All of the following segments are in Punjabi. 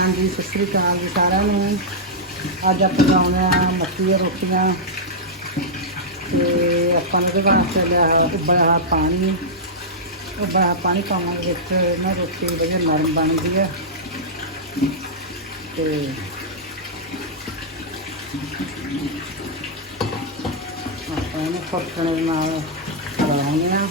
ਹਾਂਜੀ, ਸਤਿ ਸ੍ਰੀ ਅਕਾਲ ਜੀ ਸਾਰਿਆਂ ਨੂੰ। ਅੱਜ ਆਪਾਂ ਬਣਾਉਂਦੇ ਆ ਮੱਕੀ ਦੀਆਂ ਰੋਟੀਆਂ। ਤੇ ਆਪਾਂ ਨੇ ਇਹਦੇ ਚੱਲਿਆ ਲਿਆ ਹੈ ਉਬਲਿਆ ਪਾਣੀ। ਉਬਲਿਆ ਹੋਇਆ ਪਾਣੀ ਪਾਵਾਂਗੇ ਵਿੱਚ ਨਾ ਰੋਟੀ ਵਧੀਆ ਨਰਮ ਬਣਦੀ ਹੈ ਤੇ ਆਪਾਂ ਇਹਨੂੰ ਫਰਕਣੇ ਦੇ ਨਾਲ ਰਲਾਉਂਦੇ ਆ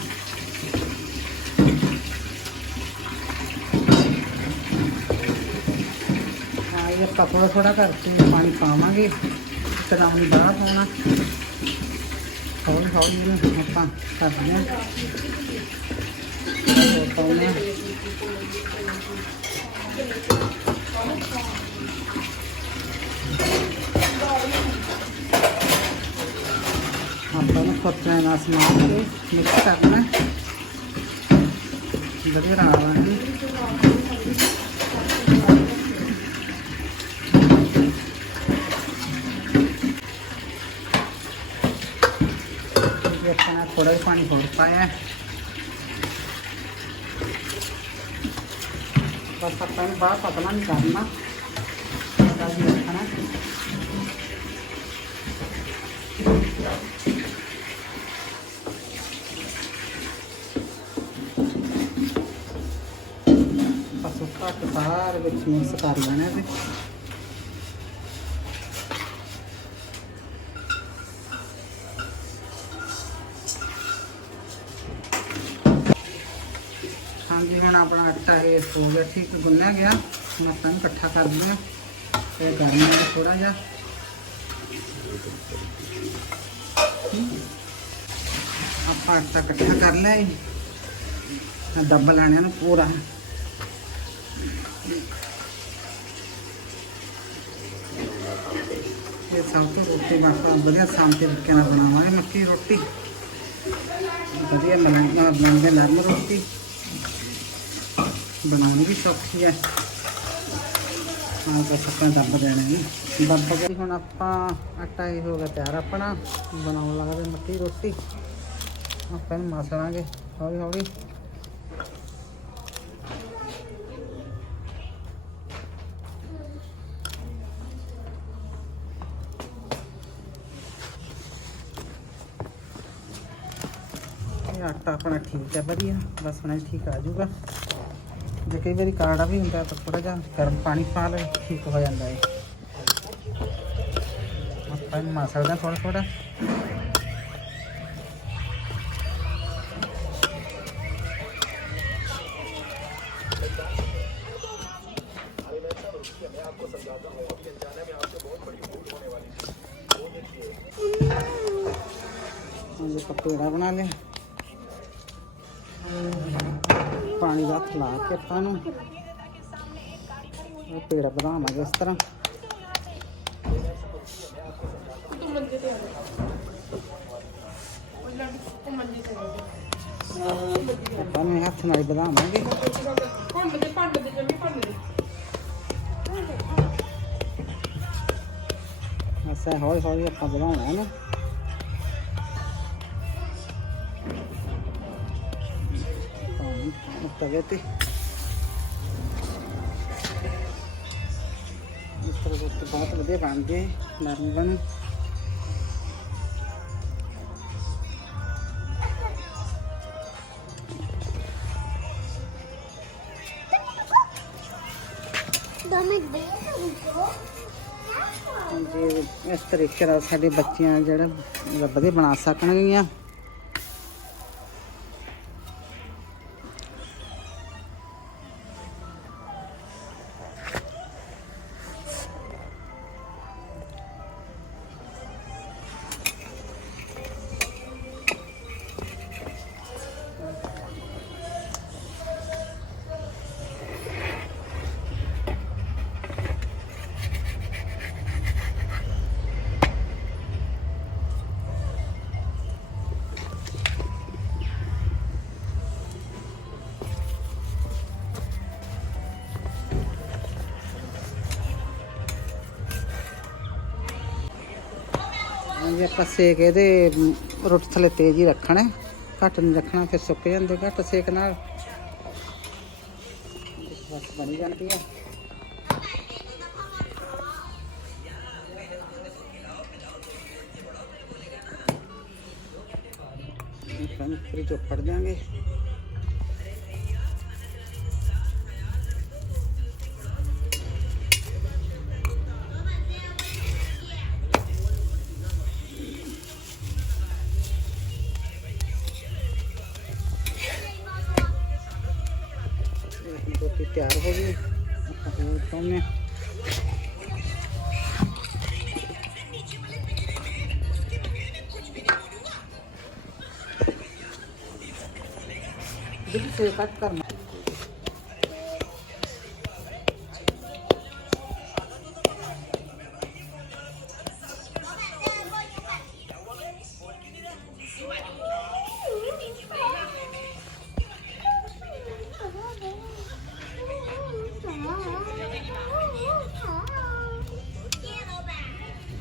ਹਾਂ ਇਹ ਆਪਾਂ ਥੋੜਾ ਥੋੜਾ ਕਰਕੇ ਪਾਣੀ ਪਾਵਾਂਗੇ ਇੱਕਦਮ ਨਹੀਂ ਬਾਹਰ ਪਾਉਣਾ ਹੌਲੀ ਹੌਲੀ ਇਹਨੂੰ ਆਪਾਂ ਕਰਦੇ ਹਾਂ। ਹੋਰ ਆਪਾਂ ਨੂੰ ਫਰਕਣੇ ਨਾਲ ਸਮਾਨ ਕੇ ਮਿਕਸ ਕਰਨਾ ਵਧੀਆ ਰਲਾਵਾਂਗੇ ਦੇਖਣਾ ਥੋੜਾ ਜਿਹਾ ਪਾਣੀ ਹੋਰ ਪਾਇਆ ਹੈ। ਬਸ ਆਪਾਂ ਨੂੰ ਬਾਹਰ ਪਤਲਾ ਨਹੀਂ ਕਰਨਾ ਥੋੜਾ ਜਿਹਾ ਰੱਖਣਾ ਬਸ ਉਹ ਘੱਟ ਸਾਰੇ ਵਿੱਚ ਮਿਕਸ ਕਰ ਲੈਣਾ ਤੇ ਹਾਂਜੀ ਹੁਣ ਆਪਣਾ ਆਟਾ ਹੋ ਗਿਆ ਠੀਕ ਗੁੰਨਿਆ ਗਿਆ। ਹੁਣ ਆਪਾਂ ਇਹਨੂੰ ਇਕੱਠਾ ਕਰ ਲਿਆ। ਤੇ ਗਰਮ ਹੈ ਥੋੜਾ ਜਿਹਾ। ਆਪਾਂ ਆਟਾ ਇਕੱਠਾ ਕਰ ਲਿਆ ਜੀ ਦੱਬ ਲੈਣਾ ਨੂੰ ਪੂਰਾ। ਇਹ ਸਭ ਤੋਂ ਰੋਟੀ ਬਾਪਾ ਵਧੀਆ ਸਾਂਭ ਕੇ ਤਰੀਕੇ ਨਾਲ ਬਣਾਵਾਂਗੇ। ਮੱਕੀ ਰੋਟੀ। ਵਧੀਆ ਮਲਾਈਆਂ ਨਰਮ ਰੋਟੀ। ਬਣਾਉਣੀ ਵੀ ਸੌਖੀ ਹੈ। ਆਹ ਬਸ ਆਪਾਂ ਦੱਬ ਦੇਣੇ ਨੇ। ਦੱਬ ਕੇ ਹੁਣ ਆਪਾਂ ਆਟਾ ਇਹ ਹੋ ਗਿਆ ਤਿਆਰ ਆਪਣਾ। ਬਣਾਉਣ ਲੱਗਦੇ ਮੱਕੀ ਰੋਟੀ। ਆਪਾਂ ਇਹਨੂੰ ਮਸਲਾਂਗੇ ਹੌਲੀ ਹੌਲੀ। ਆਟਾ ਆਪਣਾ ਠੀਕ ਹੈ, ਵਧੀਆ। ਬਸ ਹੁਣ ਇਹ ਠੀਕ ਆ ਜਾਊਗਾ। ਜੇ ਕਈ ਵਾਰੀ ਕਾੜਾ ਵੀ ਹੁੰਦਾ ਤਾਂ ਥੋੜਾ ਜਿਹਾ ਗਰਮ ਪਾਣੀ ਪਾ ਲੈ ਠੀਕ ਹੋ ਜਾਂਦਾ ਹੈ ਆਪਾਂ ਇਹਨੂੰ ਮਸਲਦਾ ਥੋੜਾ ਥੋੜਾ ਹੁਣ ਇਹ ਪਕੌੜਾ ਪਾਣੀ ਦਾ ਹੱਥ ਲਾ ਕੇ ਆਪਾਂ ਨੂੰ। ਇਹ ਪੇੜਾ ਬਣਾਵਾਂਗੇ ਇਸ ਤਰ੍ਹਾਂ। ਆਪਾਂ ਨੂੰ ਹੱਥ ਨਾਲ ਹੀ ਬਣਾਵਾਂਗੇ। ਅਸਾਂ ਹੌਲੀ ਹੌਲੀ ਆਪਾਂ ਬਣਾਉਣਾ ਨਾ। ਪਾਣੀ ਤਵੇ ਤੇ ਇਸ ਬਹੁਤ ਵਧੀਆ ਬਣਦੇ ਨਰਮ ਬਣ। ਇਸ ਤਰੀਕੇ ਨਾਲ ਸਾਡੇ ਬੱਚਿਆਂ ਜਿਹੜਾ, ਵਧੀਆ ਬਣਾ ਸਕਣਗੀਆਂ। ਹਾਂਜੀ ਆਪਾਂ ਸੇਕ ਇਹਦੇ ਮ, ਰੋਟੀ ਤੇਜ਼ ਹੀ ਰੱਖਣਾ ਘੱਟ ਨਹੀਂ ਰੱਖਣਾ ਫਿਰ ਸੁੱਕ ਜਾਂਦੇ ਘੱਟ ਸੇਕ ਨਾਲ। ਬਸ ਬਣੀ ਜਾਂਦੀ ਆ ਆਪਾਂ ਨੂੰ ਫੜ ਦਿਆਂਗੇ। मिरची कट करना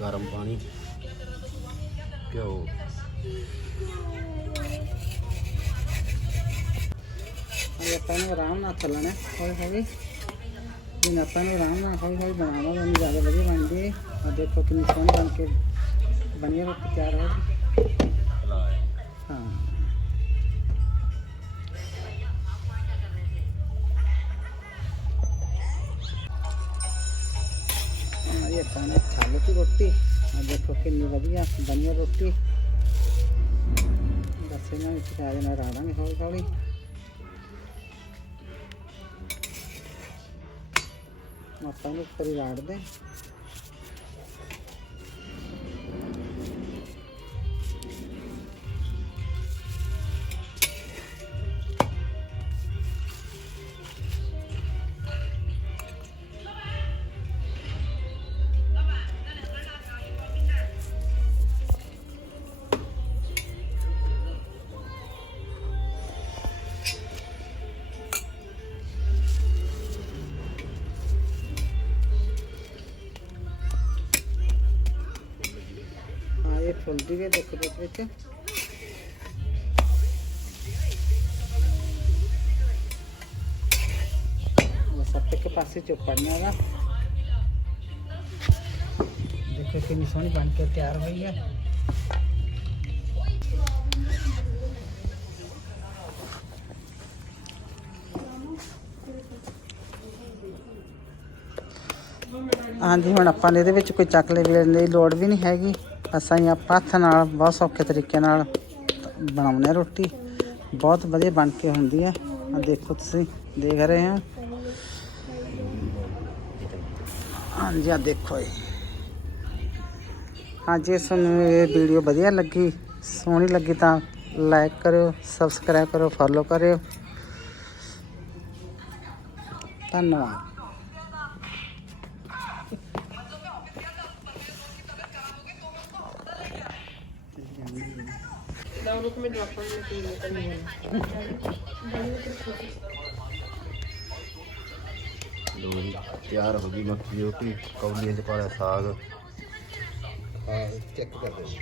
गर्म पानी क्या हो ਇਹ ਆਪਾਂ ਨੂੰ ਆਰਾਮ ਨਾਲ ਚੱਲਣਾ ਹੌਲੀ ਹੌਲੀ ਜਿਵੇਂ ਆਪਾਂ ਨੂੰ ਆਰਾਮ ਨਾਲ ਹੌਲੀ ਹੌਲੀ ਬਣਾਵਾਂਗੇ ਉਨੀ ਜ਼ਿਆਦਾ ਵਧੀਆ ਬਣਦੀ ਹੈ। ਆ ਦੇਖੋ ਕਿੰਨੀ ਸੋਹਣੀ ਬਣ ਕੇ ਬਣੀ ਹੈ, ਰੋਟੀ ਤਿਆਰ ਹੋ ਗਈ। ਹਾਂ। ਆ ਇਹ ਆਪਾਂ ਨੇ ਖਾ ਲਈ ਰੋਟੀ। ਆ ਦੇਖੋ ਕਿੰਨੀ ਵਧੀਆ ਬਣੀ ਹੈ ਰੋਟੀ। ਬਸ ਇਹਨਾਂ ਆਪਾਂ ਨੂੰ ਉੱਪਰ ਹੀ ਰਾੜਦੇ ਹਾਂ ਫੁੱਲਦੀ ਹੈ ਦੇਖੋ ਵਿੱਚ। ਵਿੱਚ ਬਸ ਆਪੇ ਪਾਸੇ ਚੋਪੜਨਾ ਹੈਗਾ ਦੇਖੋ ਕਿੰਨੀ ਸੋਹਣੀ ਬਣ ਕੇ ਤਿਆਰ ਹੋਈ ਹੈ ਹਾਂਜੀ, ਹੁਣ ਆਪਾਂ ਨੇ ਇਹਦੇ ਵਿੱਚ ਕੋਈ ਚੱਕਲੇ ਵੇਲਣ ਦੀ ਲੋੜ ਵੀ ਨਹੀਂ ਹੈਗੀ। ਅਸਾਂ ਆਪ ਹੱਥ ਨਾਲ, ਬਹੁਤ ਸੌਖੇ ਤਰੀਕੇ ਨਾਲ ਬਣਾਉਂਦੇ ਹਾਂ ਰੋਟੀ। ਬਹੁਤ ਵਧੀਆ ਬਣ ਕੇ ਹੁੰਦੀ ਹੈ। ਆ ਦੇਖੋ ਤੁਸੀਂ, ਦੇਖ ਰਹੇ ਹੋ। ਹਾਂਜੀ ਆ ਦੇਖੋ ਇਹ। ਹਾਂਜੀ ਜੇ ਤੁਹਾਨੂੰ ਇਹ ਵੀਡੀਓ ਵਧੀਆ ਲੱਗੀ, ਸੋਹਣੀ ਲੱਗੀ ਤਾਂ ਲਾਈਕ ਕਰਿਓ ਸਬਸਕ੍ਰਾਈਬ ਕਰੋ ਫੋਲੋ ਕਰਿਓ। ਧੰਨਵਾਦ। Dawno my ਤਿਆਰ ਹੋ ਮੱਕੀ ਦੀ ਰੋਟੀ ਕੌਲੀਆਂ ਚ ਪਾਇਆ ਸਾਗ। ਚੈੱਕ ਕਰਦੇ ਜੀ